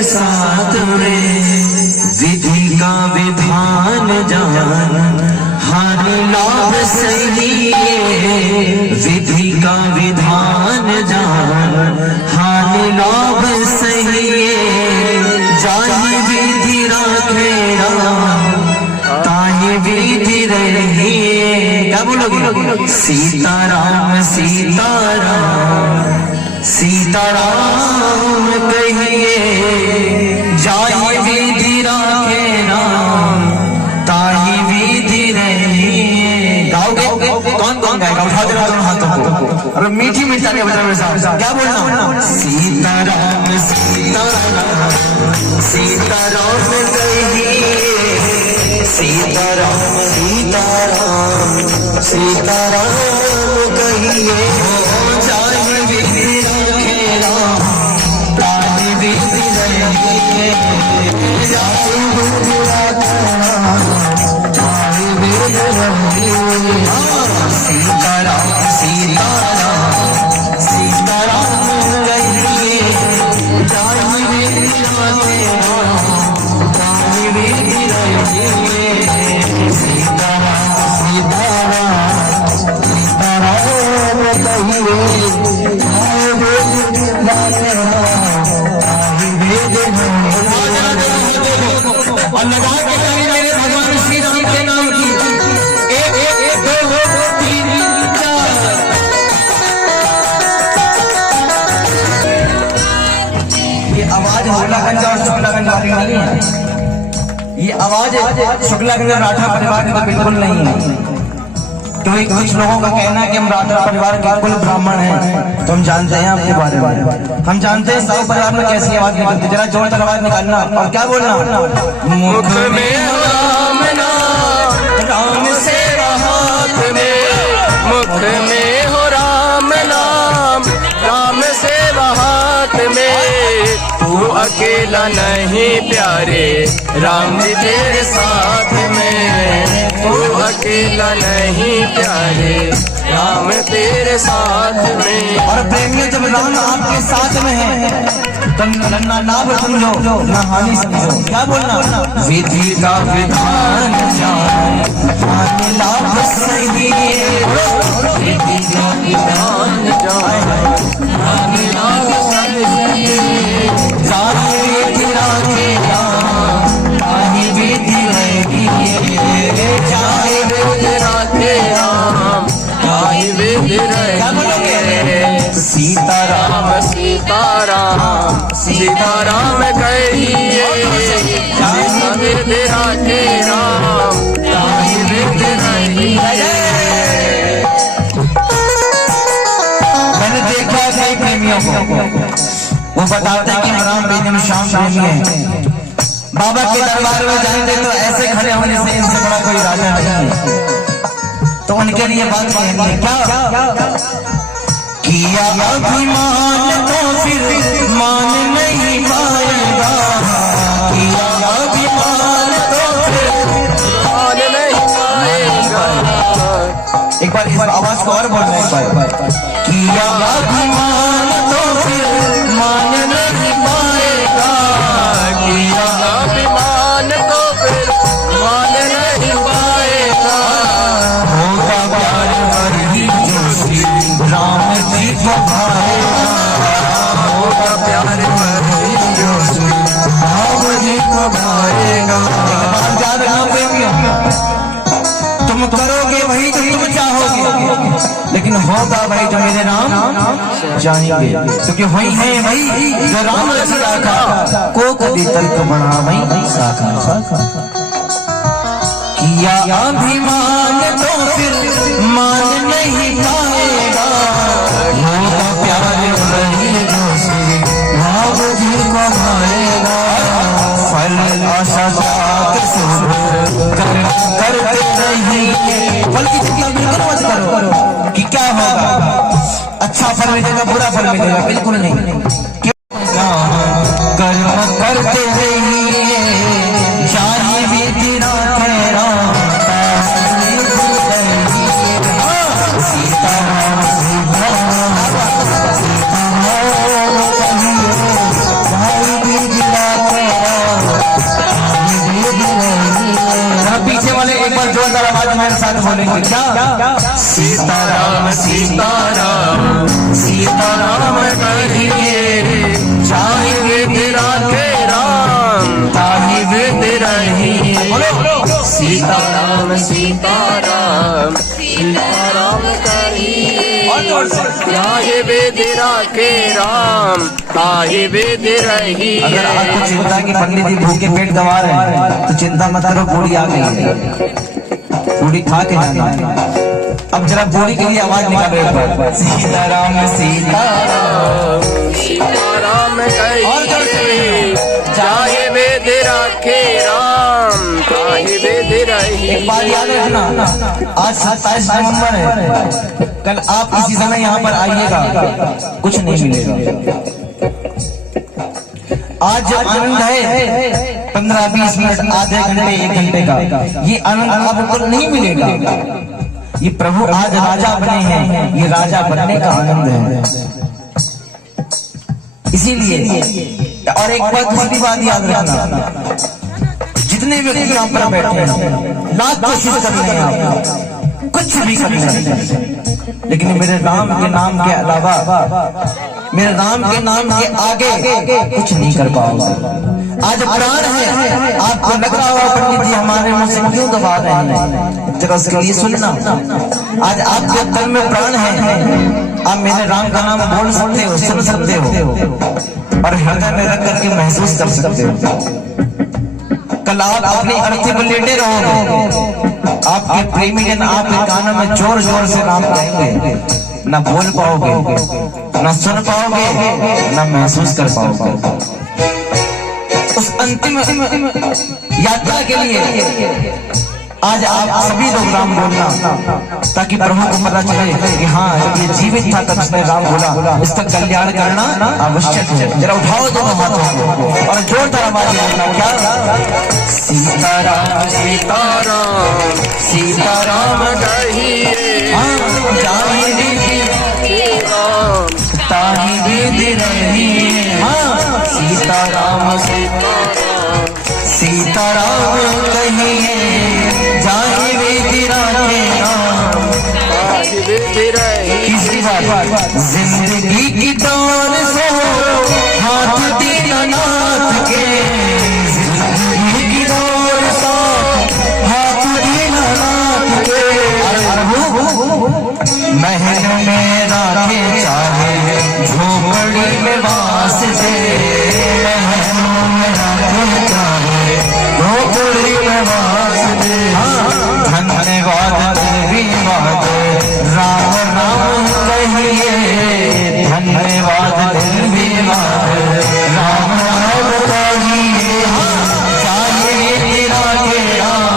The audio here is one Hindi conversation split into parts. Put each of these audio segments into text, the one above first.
तेरे साथ में, विधि का विधान जान हर लाभ सही है, विधि का विधान जान हर लाभ सही है, जाहि विधि राखे ताहि विधि रही। क्या बोलोगे? सीताराम सीताराम सीताराम कहिए, जाहि विधि राखे राम ताहि विधि रहिए। गाओगे? कौन कौन गाएगा? उठा देना दोनों हाथों को। अरे मीठी मीठी तालियां बजाओ मेरे साथ। क्या बोलना? सीताराम सीताराम सीताराम कहिए, सीताराम सीताराम सीताराम कहिए, जाहि विधि राखे राम ताहि विधि रहिए, जाहि विधि राखे राम ताहि विधि रहिए। सीताराम सीताराम सीताराम कहिए, जाहि विधि राखे राम ताहि विधि रहिए, सीताराम सीताराम सीताराम कहिए, जाहि विधि राखे राम ताहि विधि रहिए। और लगा के ताली मेरे भगवान श्री राम के नाम की। एक एक एक दो तीन चार। ये आवाज होलागंज और शुक्लागंज वाली नहीं है, ये आवाज शुक्लागंज राठा परिवार की तो बिल्कुल नहीं है। क्योंकि कुछ लोगों का कहना है कि हम राठा परिवार के कुल ब्राह्मण हैं, तो हम जानते हैं आपके बारे में। हम जानते हैं साहु परिवार में कैसी आवाज निकलती। जरा जोरदार आवाज निकालना और क्या बोलना? मुख में राम नाम राम से हाथ में, मुख में हो राम नाम राम से हाथ में, तू अकेला नहीं प्यारे राम जी तेरे साथ में, तू अकेला नहीं प्यारे राम तेरे साथ में। और प्रेमियों जब राम आपके साथ में है तो ना लाभ समझो ना हानि समझो। क्या बोलना? विधि का विधान जान हानि लाभ सही है, विधि का विधान जान हानि लाभ सही है, जाहि विधि राखे राम ताहि विधि रहिए, जाहि विधि राखे राम ताहि विधि रहिए। सीताराम सीताराम सीताराम कहिए, जाहि विधि राखे राम ताहि विधि रहिए। मैंने देखा है कई प्रेमियों को, वो बताते हैं कि हम राम प्रेमी श्याम प्रेमी हैं। बाबा के दरबार में जाएंगे तो ऐसे खड़े होने से इनसे बड़ा कोई राजा नहीं है। तो उनके लिए बात कहनी है क्या? किया अभिमान तो फिर मान नहीं पाएगा, किया अभिमान तो फिर मान नहीं पाएगा। एक बार इस आवाज को और बोलना एक बार। किया अभिमान तो फिर मान नहीं पाएगा, किया अभिमान तो फिर मान नहीं पाएगा, होगा प्यार वही जो श्री राम जी को भाएगा, होगा प्यार वही जो श्री राम जी को भाएगा। याद रखना प्रेमियों, तुम करोगे वही जो तुम चाहोगे, लेकिन होगा वही जो मेरे नाम जानेंगे, क्योंकि वही है वही जो राम रचिता का को कभी तर्क बना वही साखा। किया अभिमान तो फिर मान नहीं पाएगा, होगा प्यार वही जो श्री राम जी को भाएगा। फल आशा करते नहीं, फल की चिंता बिल्कुल मत करो कि क्या होगा, अच्छा फल मिलेगा बुरा फल मिलेगा, बिल्कुल नहीं। कर्म करते रहिए, जाहि विधि राखे राम ताहि विधि रहिए। सीताराम सीताराम सीताराम कहिए, जाहि विधि राखे बोलेंगे क्या? सीताराम सीताराम सीताराम कहिए, चाहे वेद राखे राम, ताहि वेद रहिए। सीताराम सीताराम सीताराम कहिए, चाहे वेद राखे राम, ताहि वेद रहिए। अगर आपको चिंता की पंडित जी भूखे पेट दबा रहे हैं तो चिंता मत करो, पूरी आ गई है, पूरी खा के जाना। अब जरा पूरी के लिए आवाज निकालो, सीताराम सीताराम सीताराम कहिए, चाहे वेद राखे राम, ताहि वेद रहिए। एक बात याद रखना, आज 27 नवंबर है, कल आप इसी समय यहाँ पर आइएगा, कुछ नहीं मिलेगा। आज जो आनंद है 15-20 मिनट, आधे घंटे, 1 घंटे का, ये आनंद आपको नहीं मिलेगा। ये प्रभु आज राजा बने हैं, ये राजा बनने का आनंद है। इसीलिए और एक बात, दूसरी बात याद रखना, जितने व्यक्ति यहाँ पर बैठे हैं, लाख कोशिश कर रहे हैं आप कुछ भी कर लें, लेकिन मेरे राम के नाम के अलावा, मेरे राम के नाम के आगे कुछ नहीं कर पाओगे। आज प्राण है, आपको लग रहा होगा पंडित जी हमारे मुंह से क्यों दबा रहे हैं, जरा उसके लिए सुनना। आज आपके तन में प्राण है, आप मेरे राम का नाम बोल सकते हो, सुन सकते हो और हृदय में रख करके महसूस कर सकते हो। कल आप अपनी अर्थी पर लेटे रहोगे, आपके प्रेमी जन आपके कानों में जोर जोर से नाम कहेंगे, न बोल पाओगे, न सुन पाओगे, न महसूस कर पाओगे। उस अंतिम यात्रा के लिए आज आप सभी लोग राम बोलना, ताकि प्रभु को पता चले कि हाँ ये जीवित था तब उसने राम बोला, इसका कल्याण करना आवश्यक है। जरा उठाओ दोनों हाथों को और जोरदार आवाज में बोलना, क्या? सीताराम सीताराम सीताराम कहिए, जाहि विधि राम, ताहि विधि रहिए। सीताराम सीताराम कहिए, जाहि विधि राखे राम, ताहि वेद रहिए। तीसरी बात, जिंदगी की दौड़ से हाथ दीनानाथ के, जिंदगी की दौड़ से हाथ दीनानाथ के। महल में राखे चाहे झोपड़ी में वास दे, महलों में राखे चाहे झोपड़ी में वास दे। धन्यवाद धन्यवाद राम राम कहिए, धन्यवाद धन्यवाद राम राम कहिए, चाहे तेरा के राम।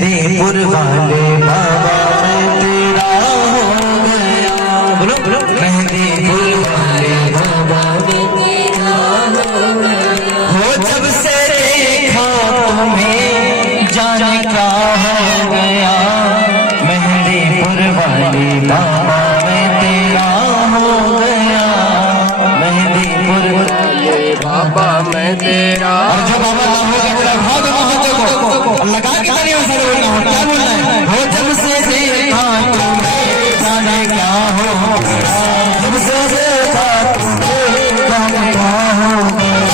देपुर वाले बाबा मैं तेरा हो गया, बोलो बोलो, मेहंदीपुर वाले बाबा मैं तेरा हो गया। हो जब से देखा तुम्हें जाने क्या हो गया, मेहंदीपुर वाले बाबा मैं तेरा हो गया, मेहंदीपुर वाले बाबा मैं तेरा। और जो बाबा ना होगा तेरा भाग महाजो को लगा के तालियां से बोलना हो, क्या बोलना है? हो जब से देखा तुम्हें जाने क्या हो गया, जब से देखा तुम्हें जाने क्या हो गया।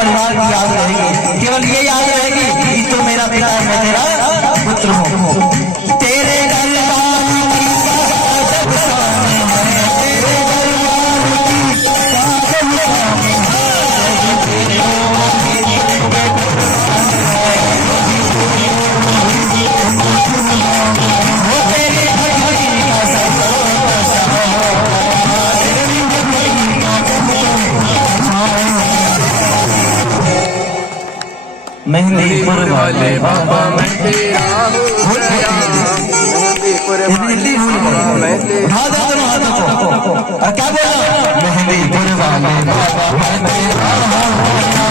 परिवार की याद रहेगी, केवल ये याद रहेगी कि तू मेरा पिता है, मैं तेरा पुत्र हूँ। तेरे दरबार की जब सामने है, तेरे दरबार की जब सामने मेहंदीपुर वाले बाबा मैं तेरा हो गया, मेहंदीपुर वाले बाबा मैं तेरा। क्या बोला? मेहंदीपुर वाले बाबा मैं तेरा हो गया,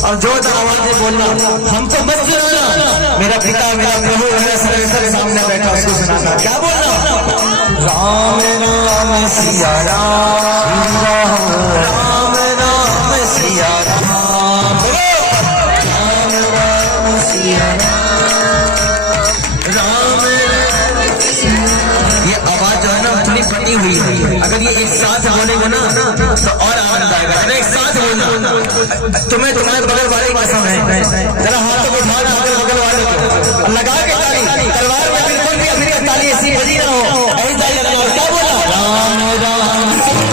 और जो आवाजें बोलना हमको मत सुनाना, मेरा पिता मेरा प्रभु मेरा सर्वेश्वर सामने बैठा उसको सुनाना। क्या बोलना? राम राम सिया राम, राम राम सिया राम, राम राम सिया राम, ये आवाज जो है ना थोड़ी बनी हुई है, अगर ये एक साथ बोलेंगे ना तो और आनंद आएगा। अगर एक साथ बोलना, तुम्हें तुम्हारे बगल वाले की कसम है, जरा हाथों को उठाना अगल बगल वाले को, लगा के ताली, तलवार में बिल्कुल भी अभी ताली ऐसी बजी ना हो, ऐसी ताली लगाओ। क्या बोला? राम राम सिया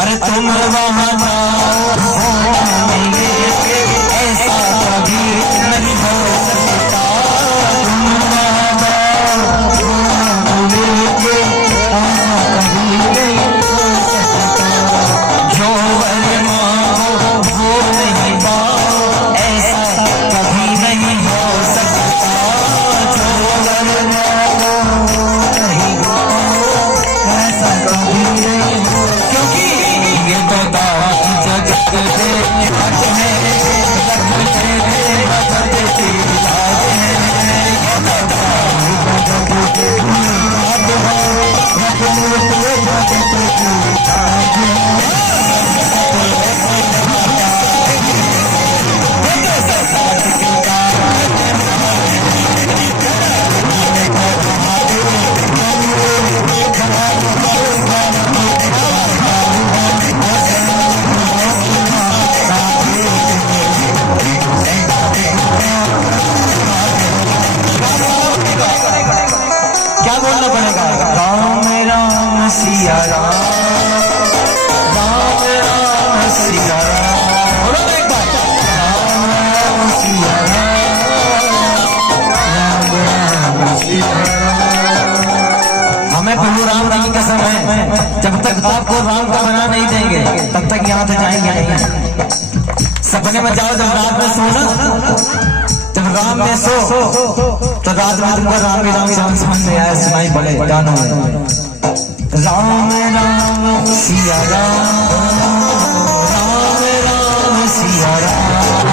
अरे तुम वहाँ जाओगे ऐसा कभी नहीं हो सकता, तुम वहाँ जाओगे ऐसा कभी नहीं हो सकता, जो वर मांगो वो नहीं पाओ ऐसा कभी नहीं हो सकता, जो वर मांगो नहीं पाओ ऐसा कभी नहीं हो, क्योंकि ये तो दावा की जगत में हट है, क्या बोलना पड़ेगा? राम राम सिया राम, राम राम सिया राम, बोलो एक बार, राम राम सिया राम, राम राम सिया राम। हमें प्रभु राम जी की कसम है, जब तक आपको राम का बना नहीं देंगे तब तक यहाँ से जाएंगे नहीं। सपने में जाओ, जब रात में सोना, जब राम में सो तो रात में तुमको राम राम समझ में आया, सुनाई पड़े गानों में, राम राम सिया राम, राम राम सिया राम,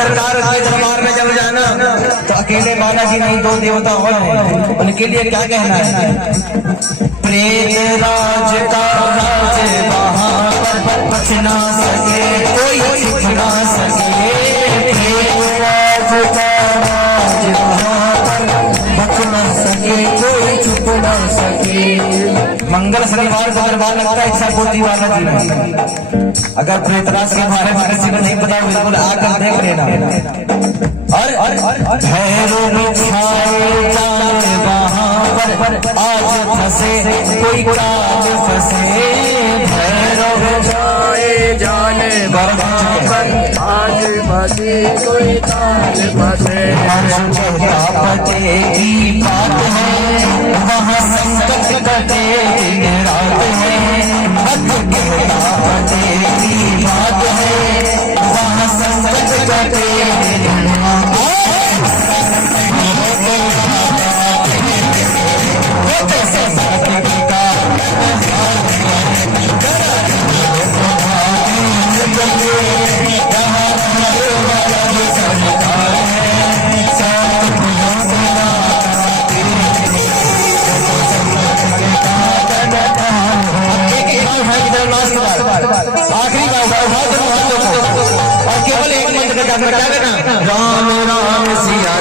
सरकार के दरबार में जब जाना तो अकेले बालाजी नहीं, दो देवता और हैं, उनके लिए क्या कहना है? प्रेत राज का राज वहाँ पर बच ना सके, कोई छुप ना सके। प्रेत राज का राज वहाँ पर बच ना सके, कोई छुप ना सके। मंगल शनिवार को दरबार लगता है इच्छापुर वाला जी में। अगर प्रेतराज के बारे में किसी को नहीं पता बिल्कुल आकर देख लेना। और भैरव छाए जाने वहाँ पर आज फंसे कोई काल फंसे। भैरव छाए जाने वहाँ पर आज फंसे कोई काल फंसे। पते की बात है वहाँ संकट कटे दिन रात है। पते की बात है वहाँ संकट कटे दिन रात है। आखिरी और केवल एक मंत्र का करना, राम राम सिया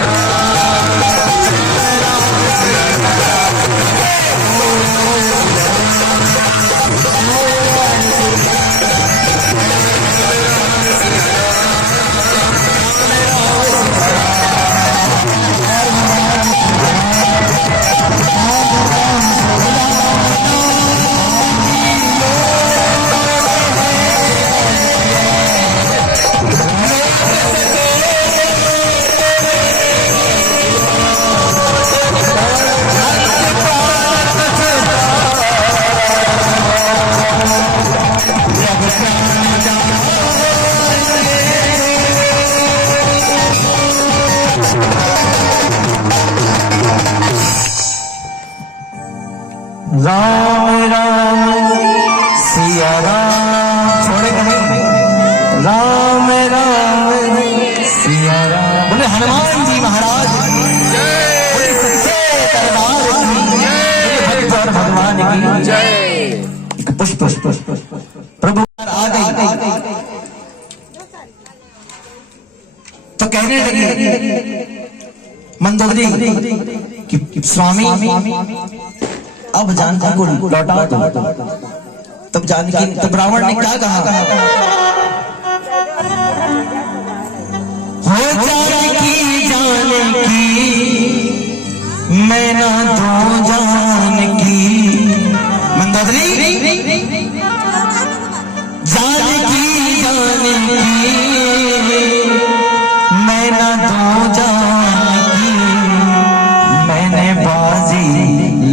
राम राम सिया राम, छोड़े कहीं राम राम सिया राम। बोले हनुमान जी महाराज बोले सच्चे दरबार की भक्त और भगवान की जय। पुष्प प्रभु आ गई तो कहने लगी मंदोदरी कि स्वामी अब जानकी को लौटा दो। तब जानकी, तब रावण ने क्या कहा? हो जानकी जानकी मैं ना दो जानकी। मंदोदरी जानकी जानकी मैं ना दो जानकी। मैंने बाजी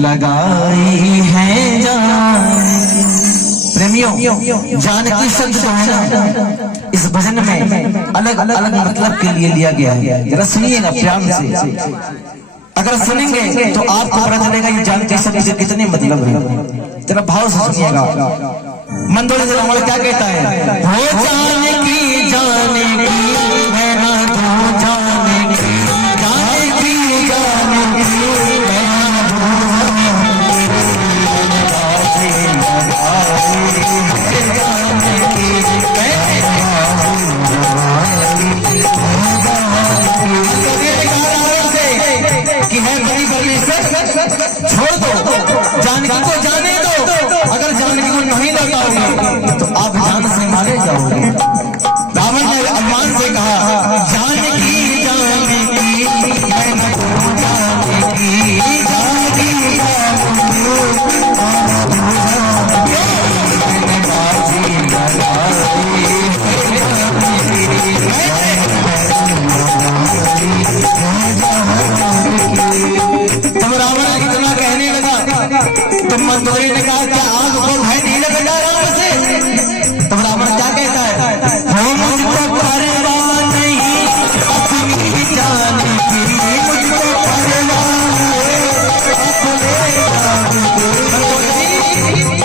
लगाई है जानकी। प्रेमियों, जानकी शब्द जो है ना इस भजन में अलग अलग मतलब के लिए लिया गया है। जरा सुनिएगा प्यार से। अगर सुनेंगे तो आपको पता चलेगा ये जानकी शब्द से कितने मतलब है। जरा भाव से सुनिएगा। मंदोदरी रावण क्या कहता है? हो जानकी जानकी मैं ना दो जानकी। जानकी जानकी कि है बड़ी बड़ी छोड़ दो, जानकी को जाने दो। अगर जानकी को नहीं लौटाओगे तो आप जान से मारे जाओगे। रावण ने अपमान से कहा जानकी जानकी मैं न दो जानकी। जानकी तब रावण इतना कहने लगा तो मंदोदरी ने कहा क्या आग को भय नहीं लगेगा रावण से? तब रावण क्या कहता है? हो मुझको परवाह नहीं अपनी जानकी, मुझको परवाह अपने।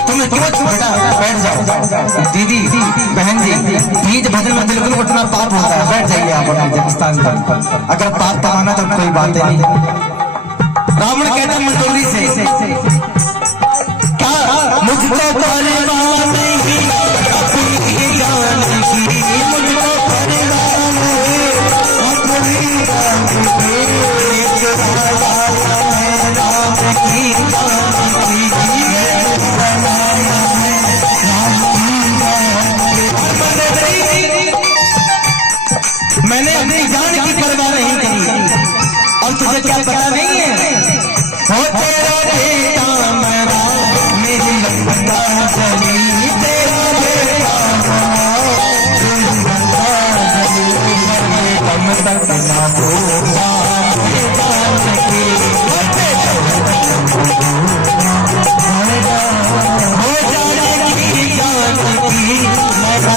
तुम्हें क्यों बेटा बैठ जाओ दीदी। बहन जी, बीज भजन में बिल्कुल उठना पाप होता है। बैठ जाइए आप अपने जन्मस्थान पर। अगर पाप कमाना तो कोई बात नहीं। रावण कहता मंडोली से, क्या मुझको परवाह नहीं अपनी जान की, मुझको परवाह नहीं अपनी जान की, एक राजा है राम की जान की, मैंने अपनी जान की परवाह नहीं करी। और तुझे क्या पता नहीं है, हो तेरा बेटा मेरा मेरी लंका चली, तेरा बेटा मेरी लंका चली, कम तक ना होगा जान की, हो जाएगी जान की, मैं तो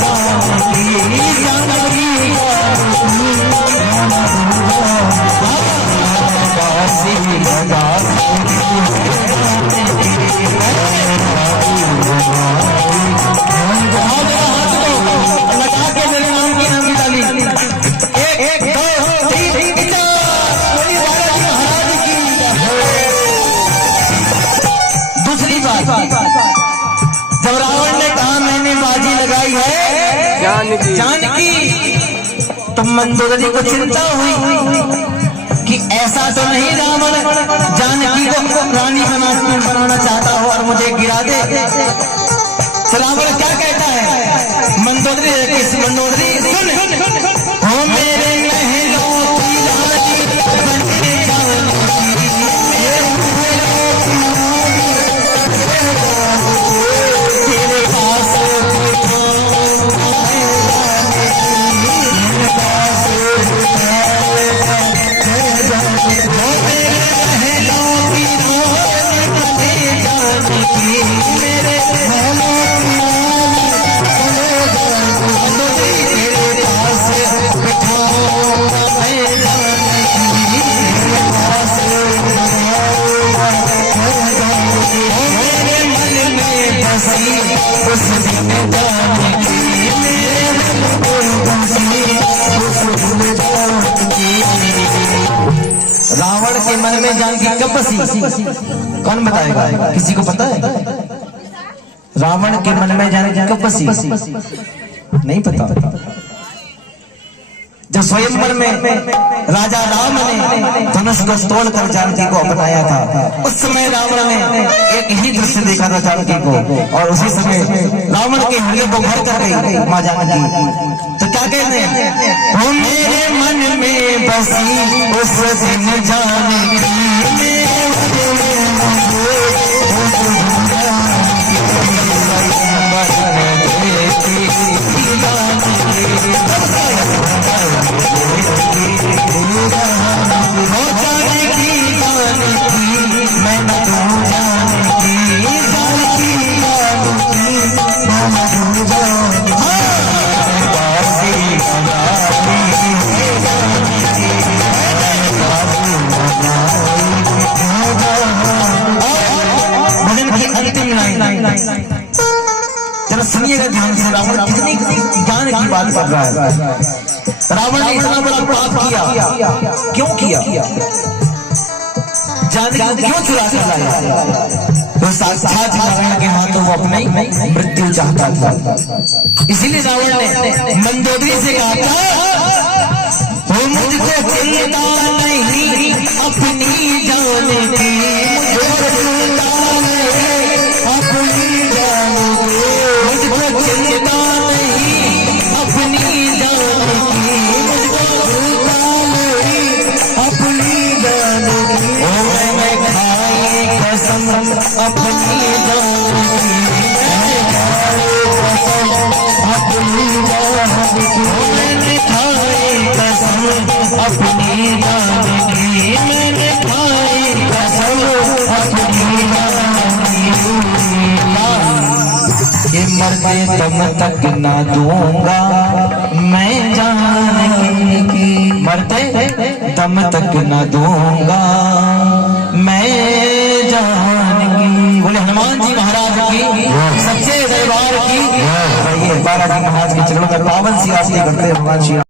जान की जान की। दूसरी बात, जब रावण ने कहा मैंने बाजी लगाई है जानकी, तो मंदोदरी को चिंता हुई कि ऐसा तो नहीं रावण जानकी को रानी बनाना चाहता हो और मुझे गिरा दे। तो रावण क्या कहता है, मंदोदरी सुन, हो मेरे महलों की रानी बनने जानकी, तेरे पास रावण के मन में जानकी कब बसी? कौन बताएगा? किसी को पता है? रावण के मन में जानकी कब बसी? नहीं पता। जब स्वयंवर में राजा राम ने धनुष को तोड़कर जानकी को अपनाया था, उस समय रावण ने एक ही दृश्य देखा था जानकी को, और उसी समय रावण के हृदय को भर कर गई मां जानकी। तो क्या कहते हैं, हो मेरे मन में बसी उस दिन जानकी, जरा सुनिएगा ध्यान से, रावण कितनी ज्ञान की बात कर रहा है। रावण ने इतना बड़ा पाप किया, क्यों किया? जानकी को क्यों चुरा कर लाया? तो साक्षात नारायण के हाथों वो अपनी मृत्यु चाहता था। इसीलिए रावण ने मंदोदरी से कहा था, हो मुझको चिंता नहीं अपनी जान की, मुझको चिंता नहीं अपनी जान की, मुझको चिंता नहीं अपनी जान की, मुझको चिंता नहीं अपनी जान की। ओ मैंने खाई कसम अपनी जान की, मैंने खाई कसम अपनी जान की, मैंने खाई कसम अपनी जान की, मैंने खाई कसम अपनी जान की। ये मरते दम तक ना दूंगा मैं जानकी, मरते दम तक ना दूंगा मैं जानकी। बोले हनुमान जी महाराज की, सच्चे दरबार की। बालाजी महाराज के चरणों में पावन सी आरती करते हैं भगवान श्री राम।